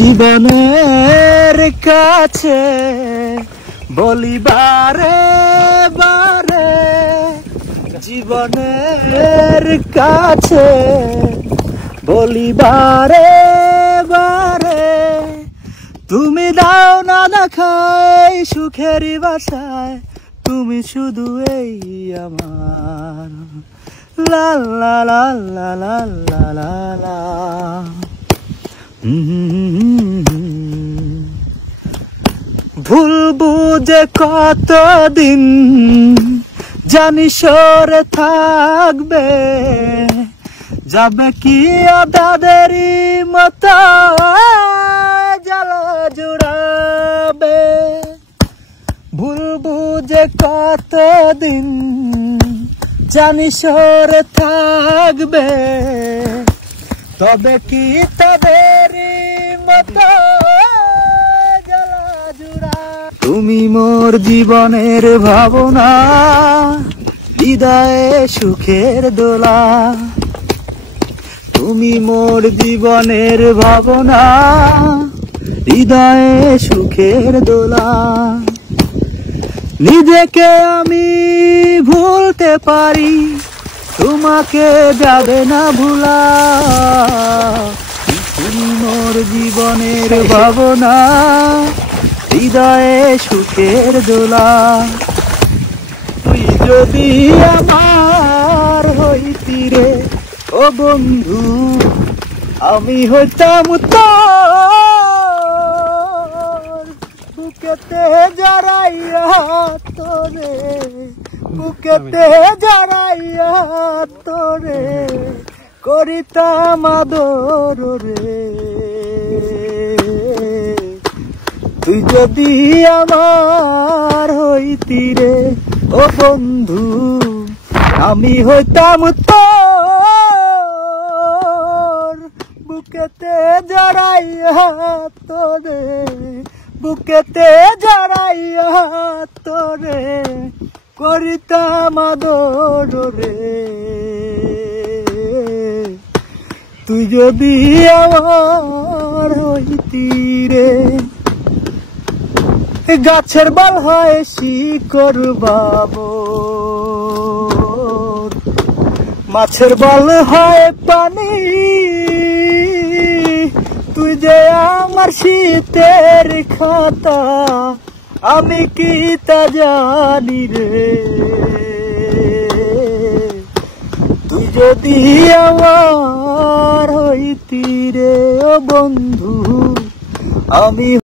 জীবনের কাছে বলি বারে বারে, জীবনের কাছে বলি বারে বারে, তুমি দাও না দেখাই সুখেরই বাসায়, তুমি শুধু এই আমার লা লা লা লা লা লা লা লা। ভুল বুঝে কতদিন জানি সরে থাকবে, যাবে কি আদাদেরই মতো জ্বালা জুড়াবে। ভুল বুঝে কতদিন জানি সরে থাকবে, তবে কি তাদেরই মতো জ্বালা জুড়া। তুমি মোর জীবনের ভাবনা, হৃদয়ে সুখের দোলা। তুমি মোর জীবনের ভাবনা, হৃদয়ে সুখের দোলা। নিজেকে আমি ভুলতে পারি, তোমাকে যাবে না ভুলা। তুমি মোর জীবনের ভাবনা, হৃদয়ে সুখের দোলা। তুই যদি আমার হইতি রে ও বন্ধু, আমি হইতাম তোর বুকেতে জড়াইয়া তোরে, বুকেতে জড়াইয়া তোরে করিতাম আদর রে। তুই যদি আমার হইতি রে ও বন্ধু, আমি হইতাম তোর বুকেতে জড়াইয়া তোরে, বুকেতে জড়াইয়া তোরে করিতাম আদর রে। তুই যদি আমার হইতি রে। গাছের বাল হয় শিকড় বাবর, মাছের বল হয় পানি। তুই যে আমার শীতের খাতা, আমি কি তা জানি রে। তুই যদি আমার হইতি রে ও বন্ধু, আমি